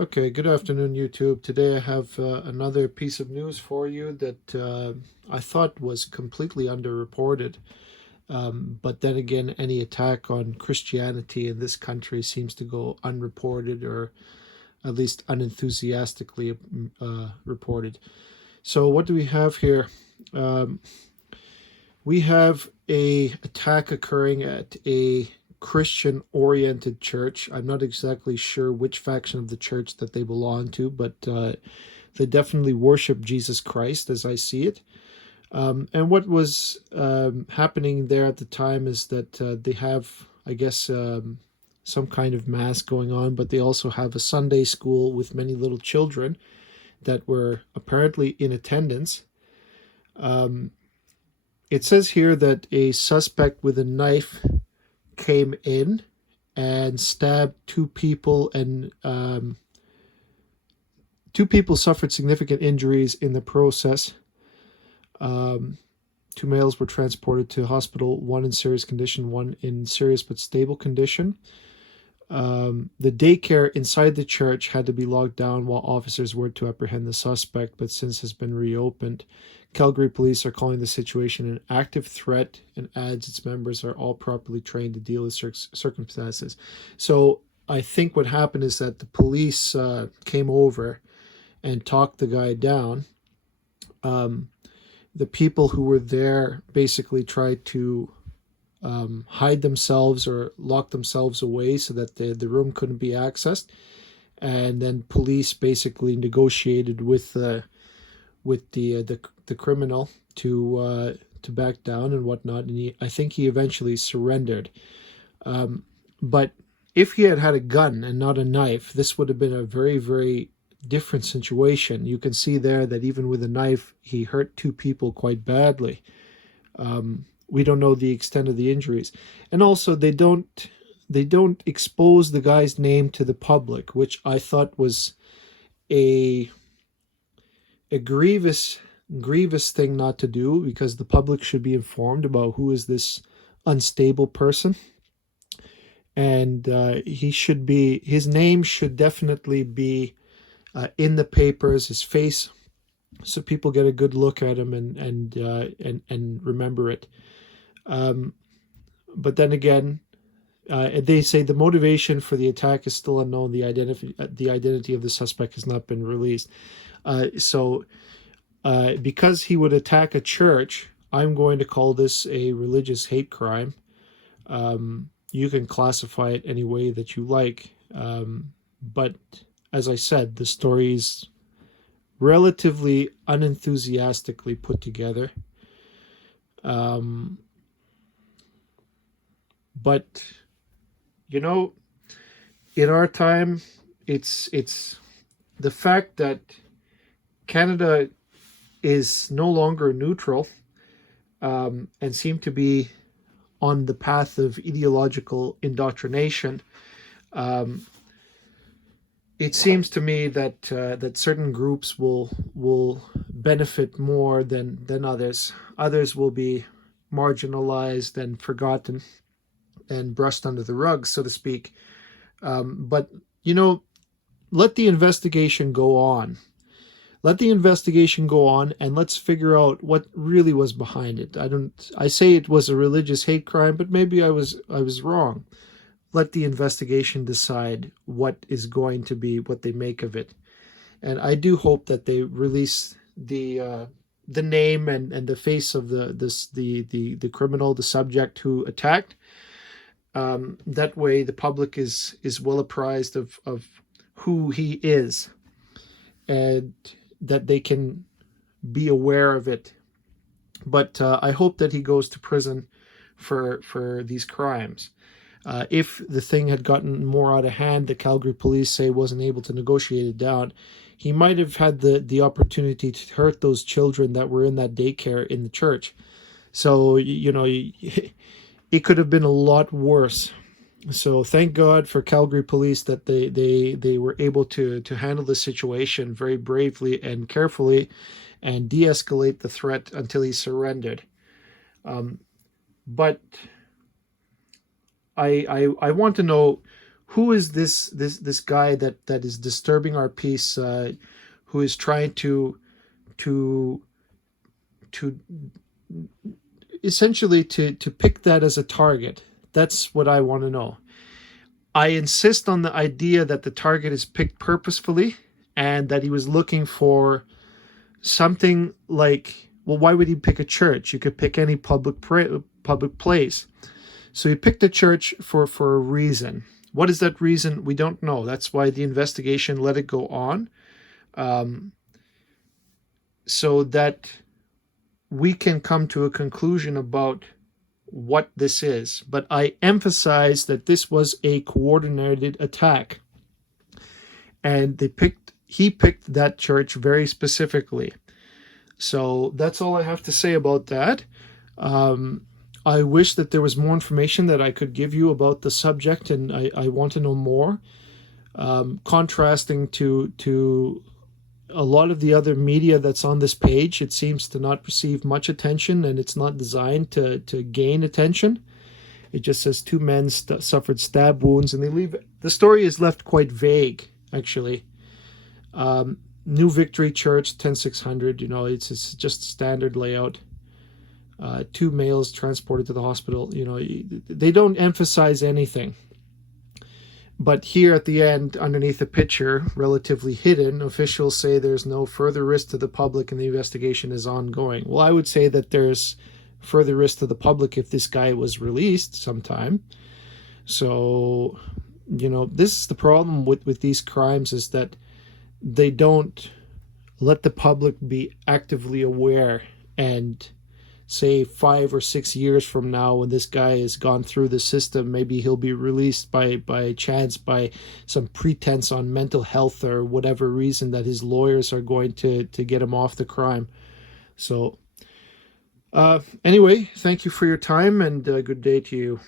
Okay, good afternoon, YouTube. Today I have another piece of news for you that I thought was completely underreported. But then again, any attack on Christianity in this country seems to go unreported or at least unenthusiastically reported. So what do we have here? Um, we have a attack occurring at a Christian-oriented church. I'm not exactly sure which faction of the church that they belong to, but they definitely worship Jesus Christ as I see it. And what was happening there at the time is that they have, I guess, some kind of mass going on, but they also have a Sunday school with many little children that were apparently in attendance. Um, it says here that a suspect with a knife came in and stabbed two people, and two people suffered significant injuries in the process. Um, Two males were transported to hospital, one in serious condition, one in serious but stable condition. The daycare inside the church had to be locked down while officers worked to apprehend the suspect, but since has been reopened. Calgary police are calling the situation an active threat and adds its members are all properly trained to deal with circumstances. So I think what happened is that the police came over and talked the guy down. The people who were there basically tried to hide themselves or lock themselves away so that the room couldn't be accessed. And then police basically negotiated with the criminal to back down and whatnot. And I think he eventually surrendered. But if he had had a gun and not a knife, this would have been a very, very different situation. You can see there that even with a knife, he hurt two people quite badly. We don't know the extent of the injuries, and also they don't expose the guy's name to the public, which I thought was a grievous thing not to do, because the public should be informed about who is this unstable person, and his name should definitely be in the papers, his face, so people get a good look at him and remember it. But then again, they say the motivation for the attack is still unknown. The identity of the suspect has not been released. So because he would attack a church, I'm going to call this a religious hate crime. You can classify it any way that you like. But as I said, the story is relatively unenthusiastically put together. But in our time, it's the fact that Canada is no longer neutral, and seem to be on the path of ideological indoctrination. It seems to me that that certain groups will benefit more than others. Others will be marginalized and forgotten and brushed under the rug, so to speak. But let the investigation go on. Let the investigation go on, and let's figure out what really was behind it. I say it was a religious hate crime, but maybe I was wrong. Let the investigation decide what is going to be, what they make of it. And I do hope that they release the name and the face of the criminal, the subject who attacked. That way the public is well apprised of who he is, and that they can be aware of it. But I hope that he goes to prison for these crimes. If the thing had gotten more out of hand, the Calgary police say wasn't able to negotiate it down, he might have had the opportunity to hurt those children that were in that daycare in the church. So, it could have been a lot worse. So thank God for Calgary police that they were able to handle the situation very bravely and carefully and de-escalate the threat until he surrendered. But I want to know, who is this guy that is disturbing our peace, who is trying to to essentially to pick that as a target? That's what I want to know. I insist on the idea that the target is picked purposefully and that he was looking for something like, well, why would he pick a church? You could pick any public place. So he picked a church for a reason. What is that reason? We don't know. That's why the investigation let it go on, so that we can come to a conclusion about what this is. But I emphasize that this was a coordinated attack, and he picked that church very specifically. So that's all I have to say about that. I wish that there was more information that I could give you about the subject, and I want to know more. Contrasting to a lot of the other media that's on this page, it seems to not receive much attention, and it's not designed to gain attention. It just says 2 men suffered stab wounds, and the story is left quite vague, actually. New Victory Church, 10600, it's just standard layout. 2 males transported to the hospital. They don't emphasize anything. But here at the end, underneath the picture, relatively hidden, officials say there's no further risk to the public and the investigation is ongoing. Well, I would say that there's further risk to the public if this guy was released sometime. So, this is the problem with these crimes, is that they don't let the public be actively aware, and say 5 or 6 years from now, when this guy has gone through the system, maybe he'll be released by chance, by some pretense on mental health or whatever reason that his lawyers are going to get him off the crime. So anyway, thank you for your time, and good day to you.